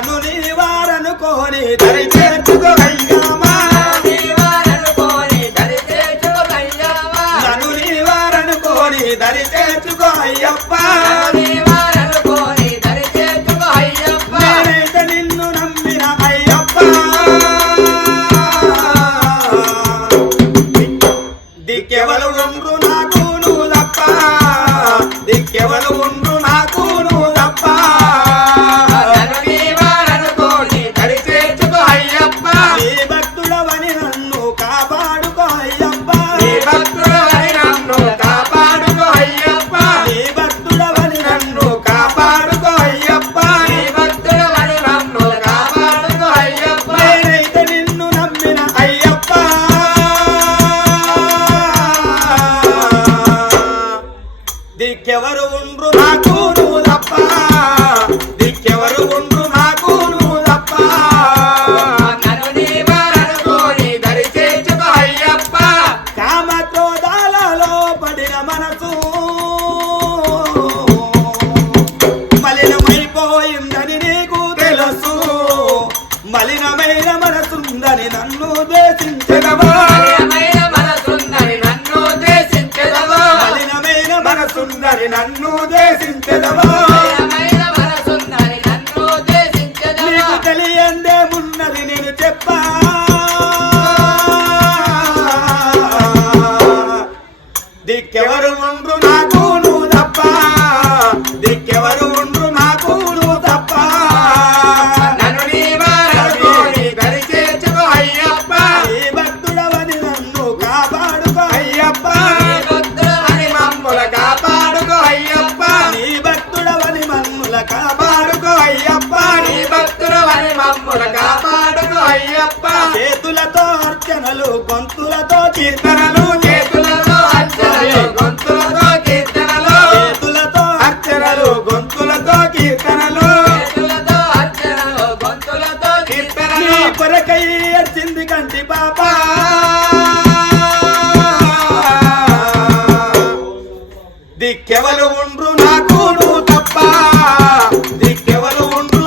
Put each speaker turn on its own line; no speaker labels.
నన్ను నీవారనుకోని దరి చేర్చుకో అయ్యమ్మా నన్ను నీవారనుకోని దరి చేర్చుకో అయ్యప్ప. దిక్కెవరు ఉండ్రు నాకు నువ్వు తప్ప? దిక్కెవరు ఉండ్రు నాకు నువ్వు తప్ప కామ క్రోధాలలో పడిన మనసు మలినమైపోయిందని నీకు తెలుసు. మలినమైన మనసుందని నన్ను దేశించగవా నన్ను దేశించగవా నీకు తెలియందేమున్నది నేను చెప్పా. దిక్కెవరు ఉండ్రు నాకు చేతులతో అర్చనలు గొంతులతో కీర్తనలు.
చేతులతో అర్చనలు గొంతులతో కీర్తనలు.
చేతులతో అర్చనలు గొంతులతో కీర్తనలు. కొరకై వచ్చింది కంటి పాప. దిక్కెవలు ఉండ్రు నాకు తప్ప. దిక్కెవలు ఉండ్రు